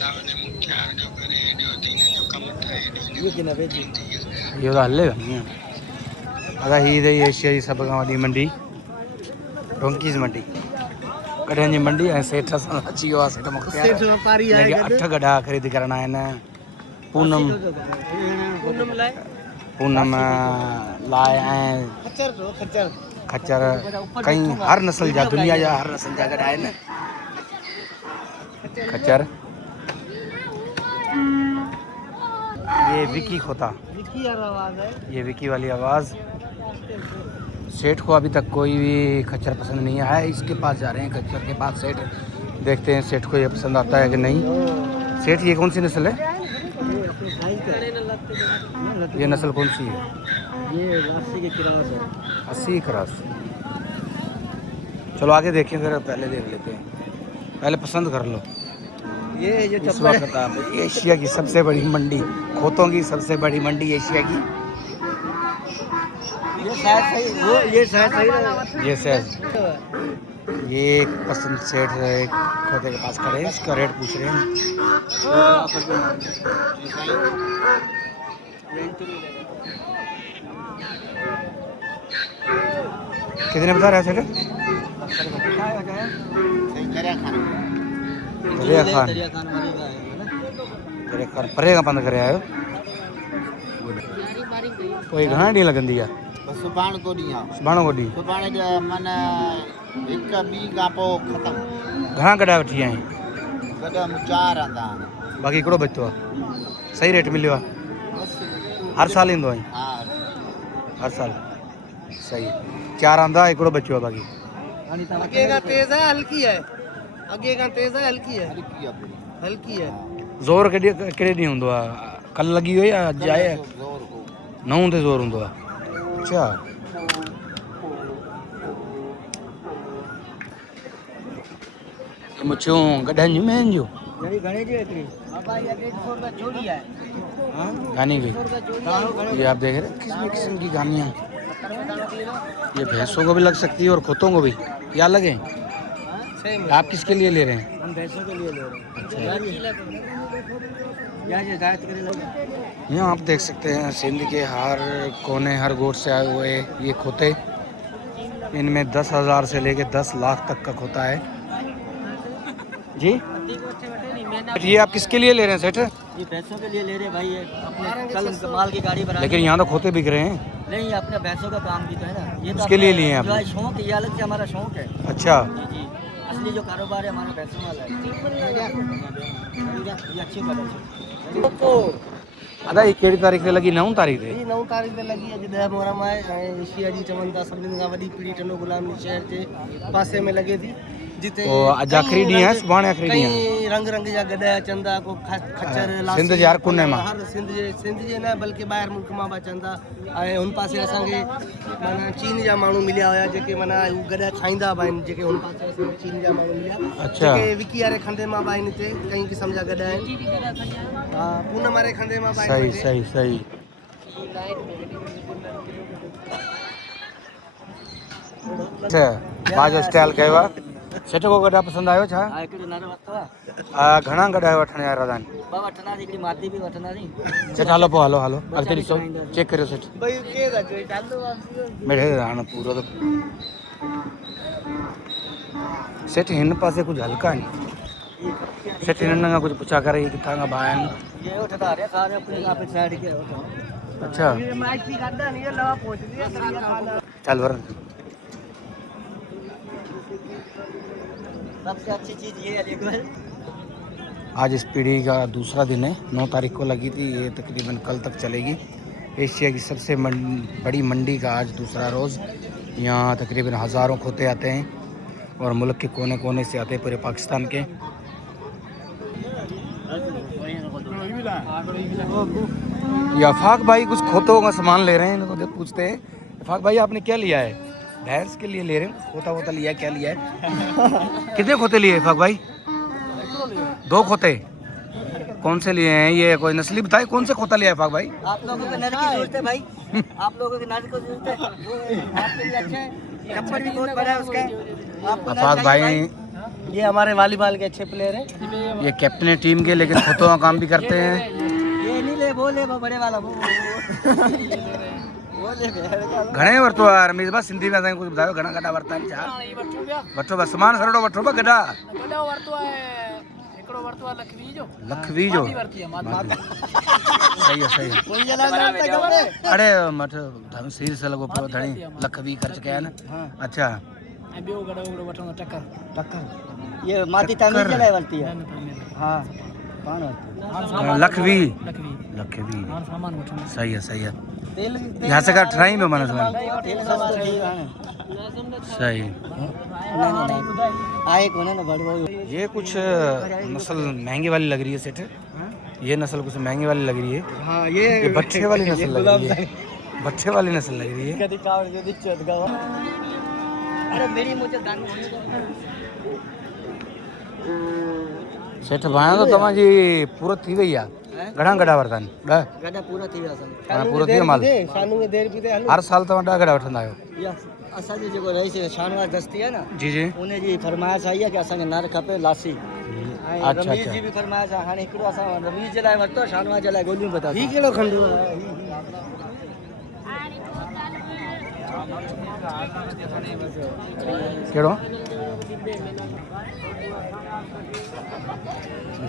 ये तो हल्ले नहीं है। अगर ही दे एशिया की सब गांव दी मंडी रोंकीज मंडी कड़े मंडी है सेठ अची हुआ सेठ मुख्तियार लेके 8 गड्ढा खरीद करना है ना पूनम पूनम लाए हैं खच्चर कहीं हर नस्ल जा दुनिया जा हर नस्ल जा गड्ढा है ना खच्चर। ये विकी खोता ये विकी वाली आवाज़। सेठ को अभी तक कोई भी खच्चर पसंद नहीं आया, इसके पास जा रहे हैं खच्चर के पास। सेठ देखते हैं सेठ को ये पसंद आता है कि नहीं। सेठ ये कौन सी नस्ल है? ये नस्ल कौन सी है? ये 80 की क्रॉस है। 80 की क्रॉस। चलो आगे देखें फिर, पहले देख लेते हैं, पहले पसंद कर लो। ये जो इस वक्त आप एशिया की सबसे बड़ी मंडी, खोतों की सबसे बड़ी मंडी एशिया की। ये शायद सही ये सर ये पसंद सेठ एक खोते के पास खड़े हैं, इसका रेट पूछ रहे हैं। कितने बता रहे हैं सेठ? दरिया खान परे का बंद करे आयो कोई घणा डी लगंदी है सुभाण को ॾींहुं सुभाणे को डी सुभाणे जो माना हिकु ॿी खां पोइ ख़तमु। घणा गॾा वठी आई? गॾा 4 आंदा बाक़ी हिकिड़ो बचो आहे। सही रेट मिलियो आहे? हर साल ईंदो आहे? हा हर साल। सही 4 आंदा हिकिड़ो बचो आहे बाक़ी। अॻे खां तेज़ है हल्की है? अॻे खां तेज़ है हल्की है? हल्की है। ज़ोर कहिड़े ॾींहुं हूंदो आहे? कल्ह लॻी हुई या अॼु आहे? न हूंदे ज़ोर हूंदो आहे। अच्छा मुछूं गॾनि जूं मेन जूं घणे जी हिकिड़ी? बाबा ये 150 रुपया जोड़ी है। हाँ गानी भी ये आप देख रहे हैं किस्म किस्म की गानियाँ। ये भैंसों को भी लग सकती है और खोतों को भी। क्या लगे? आप किसके लिए ले रहे हैं? हम भैंसों के लिए ले रहे हैं। यहाँ आप देख सकते हैं सिंध के हर कोने हर गोट से आए हुए ये खोते। इनमें 10,000 से लेके 10 लाख तक का खोता है जी। ये आप किसके लिए ले रहे हैं सेठ? ये भैंसों के लिए ले रहे हैं भाई, ये अपने कल माल की गाड़ी बना। लेकिन यहाँ तो खोते बिक रहे हैं। नहीं अपने भैंसों का काम भी तो है ना, ये तो इसके लिए लिए हैं जो आप? शौक है, ये अलग से हमारा शौक है। अच्छा जी असली जो कारोबार है हमारा भैंसों वाला है। ये अच्छी बात है। अदा ये कहिड़ी तारीख़ ते लगी? 9 तारीख़ ते? 9 तारीख़ ते लगी। अॼु 10 मुहर्रम आहे ऐं एशिया जी चवनि था सभिनीनि खां वॾी पीढ़ी टनो गुलाम शहर जे पासे में लॻे थी, जिते अॼु आख़िरी ॾींहुं आहे, सुभाणे आख़िरी ॾींहुं आहे। रंग रंग जा गॾा अचनि था, को खच्चर सिंध जे हर कोने मां, हर सिंध जे न बल्कि ॿाहिरि मुल्क मां बि अचनि था। ऐं हुन पासे असांखे माना चीन जा माण्हू मिलिया हुया जेके माना हू गॾा खाईंदा बि आहिनि, जेके हुन पासे असांखे चीन जा माण्हू मिलिया। अच्छा जेके विकी वारे खंडे मां बि आहिनि हिते, कई क़िस्म जा गॾा आहिनि। हा पूनम वारे खंडे मां बि आहिनि। सही सही सही। अच्छा बाजो स्टाइल कयो आहे। सेठ को गॾा पसंद आयो छा? हा हिकिड़ो नर वरितो आहे। घणा गॾा वठण जा इरादा आहिनि? ॿ वठंदासीं, हिकिड़ी मादी बि वठंदासीं। सेठ हलो पोइ हलो अॻिते ॾिसो, चेक करियो सेठ। भाई केरु आहे कोई चालू आहे? मिड़े हाणे पूरो तो सेठ हिन पासे कुछ हल्का आहिनि। सेठ हिननि खां कुझु पुछा करे किथां खां भाउ आहिनि। ये उठता रहे सारे अपने आप साइड के। अच्छा ये माइक की गड्ढा नहीं है, लवा पहुंच दिया दरिया खाना। चल वरन सबसे अच्छी चीज ये है देखो। आज इस पीढ़ी का दूसरा दिन है। 9 तारीख को लगी थी, ये तकरीबन कल तक चलेगी। एशिया की सबसे बड़ी मंडी का आज दूसरा रोज़। यहाँ तकरीबन हज़ारों खोते आते हैं और मुल्क के कोने कोने से आते हैं, पूरे पाकिस्तान के। ये अफाक भाई कुछ खोतों का सामान ले रहे हैं, इनको पूछते हैं अफाक भाई आपने क्या लिया है? भैंस के लिए ले रहे हैं, खोता वोता लिया, क्या लिया है? कितने खोते लिए अफाक भाई? 2 खोते। कौन से लिए हैं? ये कोई नस्ली बताए कौन से खोता लिया है अफाक भाई? आप लोगों को नर की जरूरत है भाई, आप लोगों की नर को जरूरत है, आपके लिए अच्छा है। छप्पर भी बहुत बड़ा है उसका। अफाक भाई ये हमारे वॉलीबॉल के अच्छे प्लेयर हैं। ये कैप्टन है टीम के, लेकिन खोतों का काम भी करते हैं। ये नहीं ले वो बड़े वाला वो ले घणे वरतो आहे रमेश बा सिंधी में असांखे कुझु ॿुधायो घणा गॾा वरिता आहिनि छा वठो बसि सामान सरोड़ो वठो बा गॾा लखवी जो सही है अरे मठ धनु सीर से लगो पियो धणी लखवी ख़र्च कया न अच्छा टक्कर ये माती तामीर चलाए वरती है। हाँ लखवी सही है यहाँ से का ट्राई में माना सामान सही आए कौन है ना बड़ो ये कुछ नस्ल महंगी वाली लग रही है सेठ ये नस्ल कुछ महंगी वाली लग रही है। हाँ ये भट्ठे वाली नस्ल लग रही है भट्ठे वाली नस्ल लग रही है। अरे मेरी मुझे सेठ भाया तो तव्हांजी पूरो थी वई आहे घणा गॾा वरिता आहिनि ॾह गदा पूरा थी विया असां पूरो थी वियो माल सानू में देर भी हर साल तव्हां 10 गॾा वठंदा आहियो या असांजी जेको रईस शानवाज दस्ती आहे न जी जी उन जी फरमाइश आई आहे कि असांखे नर खपे लासी अच्छा रमीज जी भी फरमाइश आहे हाणे हिकिड़ो असां रमीज जे लाइ वरितो शानवाज जे लाइ गोलियूं बता ही कहिड़ो खंडो आहे कहिड़ो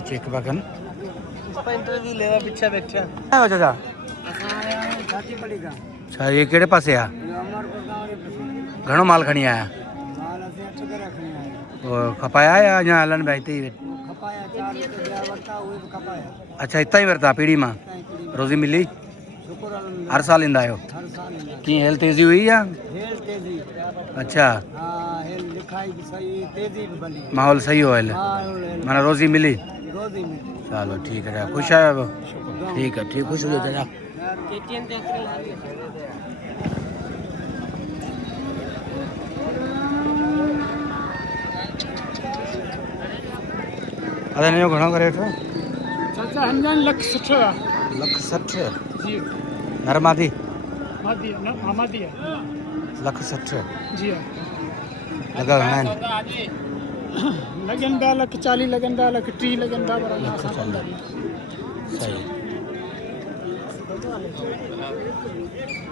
चेक बाकन इंटरव्यू लेवा पीछे बैठा आयो चाचा छाती पड़ी का अच्छा ये कहिड़े पासे आहे घणो माल खणी आया माल असे 8 करे रखने आए खपाया या अञा हलनि पिया हिते ई खपाया 4 रुपया वरता हुए खपाया अच्छा हितां ई वरिता पीढ़ी मां रोज़ी मिली शुक्र हर साल ईंदा आहियो हर साल कीअं हेल तेज़ी हुई या हेल तेजी अच्छा हाँ हेल लिखाई भी सही तेजी भी बनी माहौल सही हो हेल हाँ माना रोज़ी मिली रोजी में चलो ठीक है खुश आहियो ठीक है ठीक खुश हुजो चाचा केटीएम देख अरे नहीं घणो करे वेठो चाचा हमजन लख 60 लख 60 जी नरमादी मादी ना आमादी है लख 60 जी लगा घणा आहिनि लगंदा लख 40 लगंदा लख 30 लगंदा लख 40 सही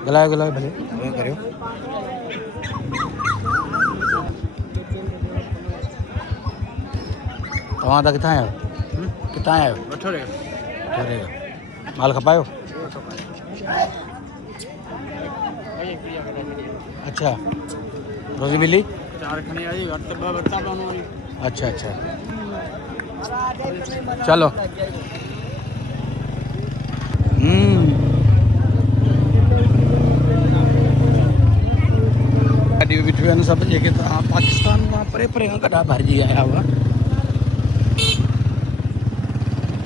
गलायो भले ईअं करियो तव्हां त किथां आहियो किथां आहियो वठोरे माल खपायो अच्छा रोज़ी मिली 4 खणी आई घट त बता पानो अच्छा अच्छा चलो गाॾी बीठियूं आहिनि सभु जेके तव्हां पाकिस्तान मां परे परे खां गॾा भरिजी आया हुआ